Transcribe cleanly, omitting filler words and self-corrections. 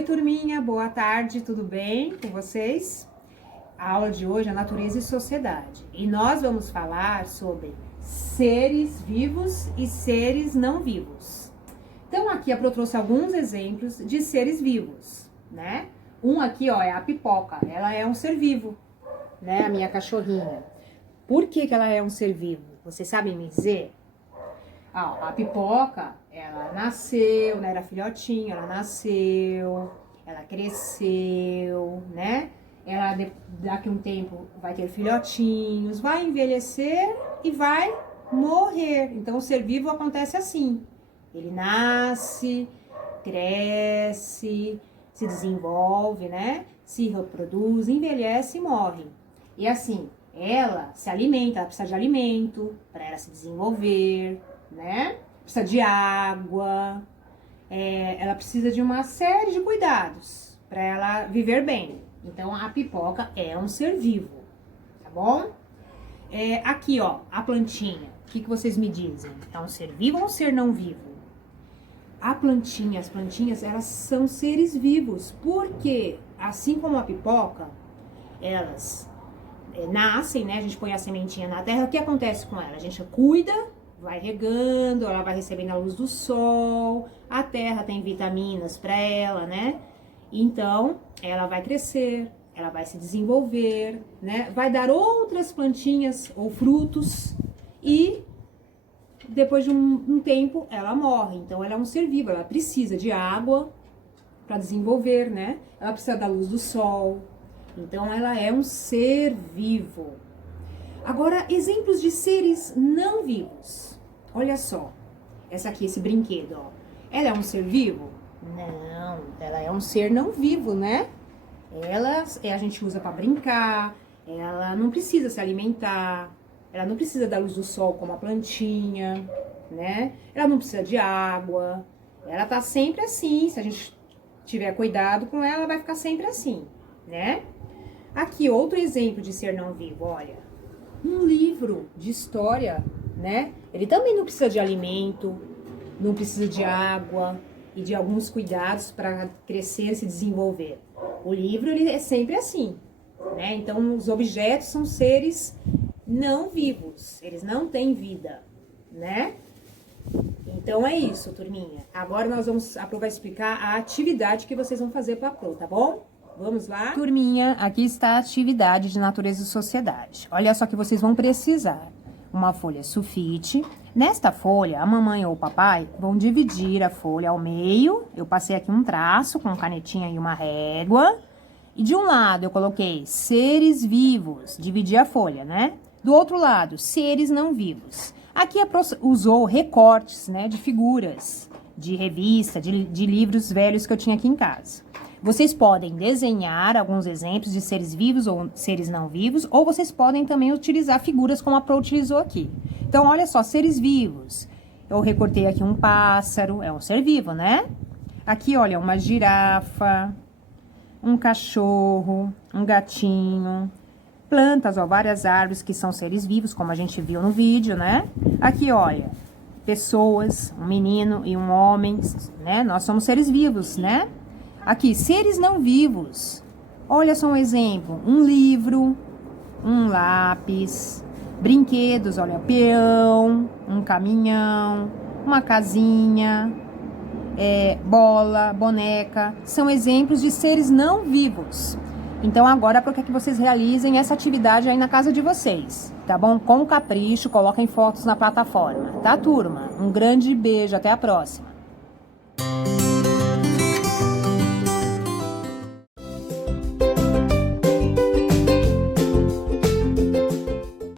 Oi, turminha, boa tarde, tudo bem com vocês? A aula de hoje é Natureza e Sociedade e nós vamos falar sobre seres vivos e seres não vivos. Então aqui a Pro trouxe alguns exemplos de seres vivos, né? Um aqui, ó, é a pipoca, ela é um ser vivo, né? A minha cachorrinha. Por que ela é um ser vivo? Vocês sabem me dizer? A pipoca, ela nasceu, né? Era filhotinha, ela nasceu, ela cresceu, né? Ela daqui a um tempo vai ter filhotinhos, vai envelhecer e vai morrer. Então o ser vivo acontece assim. Ele nasce, cresce, se desenvolve, né? Se reproduz, envelhece e morre. E assim, ela se alimenta, ela precisa de alimento para ela se desenvolver, né? Precisa de água, ela precisa de uma série de cuidados para ela viver bem. Então, a pipoca é um ser vivo, tá bom? Aqui, ó, a plantinha. O que vocês me dizem? É um ser vivo ou um ser não vivo? As plantinhas, elas são seres vivos. Porque, assim como a pipoca, elas nascem, né? A gente põe a sementinha na terra. O que acontece com ela? A gente cuida, vai regando, ela vai recebendo a luz do sol, a terra tem vitaminas para ela, né? Então, ela vai crescer, ela vai se desenvolver, né? Vai dar outras plantinhas ou frutos e depois de um tempo ela morre. Então, ela é um ser vivo, ela precisa de água para desenvolver, né? Ela precisa da luz do sol. Então, ela é um ser vivo. Agora, exemplos de seres não vivos. Olha só, essa aqui, esse brinquedo, ó. Ela é um ser vivo? Não, ela é um ser não vivo, né? A gente usa para brincar, ela não precisa se alimentar, ela não precisa da luz do sol como a plantinha, né? Ela não precisa de água, ela tá sempre assim, se a gente tiver cuidado com ela, vai ficar sempre assim, né? Aqui, outro exemplo de ser não vivo, olha. Um livro de história, né? Ele também não precisa de alimento, não precisa de água e de alguns cuidados para crescer e se desenvolver. O livro, ele é sempre assim, né? Então, os objetos são seres não vivos, eles não têm vida, né? Então, é isso, turminha. Agora, a Pro vai explicar a atividade que vocês vão fazer para a Pro, tá bom? Vamos lá? Turminha, aqui está a atividade de Natureza e Sociedade. Olha só que vocês vão precisar. Uma folha sulfite. Nesta folha, a mamãe ou o papai vão dividir a folha ao meio. Eu passei aqui um traço com canetinha e uma régua. E de um lado eu coloquei seres vivos, dividi a folha, né? Do outro lado, seres não vivos. Aqui a Pro usou recortes, né, de figuras, de revista, de livros velhos que eu tinha aqui em casa. Vocês podem desenhar alguns exemplos de seres vivos ou seres não vivos, ou vocês podem também utilizar figuras como a Pro utilizou aqui. Então, olha só, seres vivos. Eu recortei aqui um pássaro, é um ser vivo, né? Aqui, olha, uma girafa, um cachorro, um gatinho, plantas, ó, várias árvores que são seres vivos, como a gente viu no vídeo, né? Aqui, olha, pessoas, um menino e um homem, né? Nós somos seres vivos, né? Aqui, seres não vivos. Olha só um exemplo. Um livro, um lápis, brinquedos, olha, peão, um caminhão, uma casinha, bola, boneca. São exemplos de seres não vivos. Então, agora, eu quero que vocês realizem essa atividade aí na casa de vocês, tá bom? Com capricho, coloquem fotos na plataforma, tá, turma? Um grande beijo, até a próxima.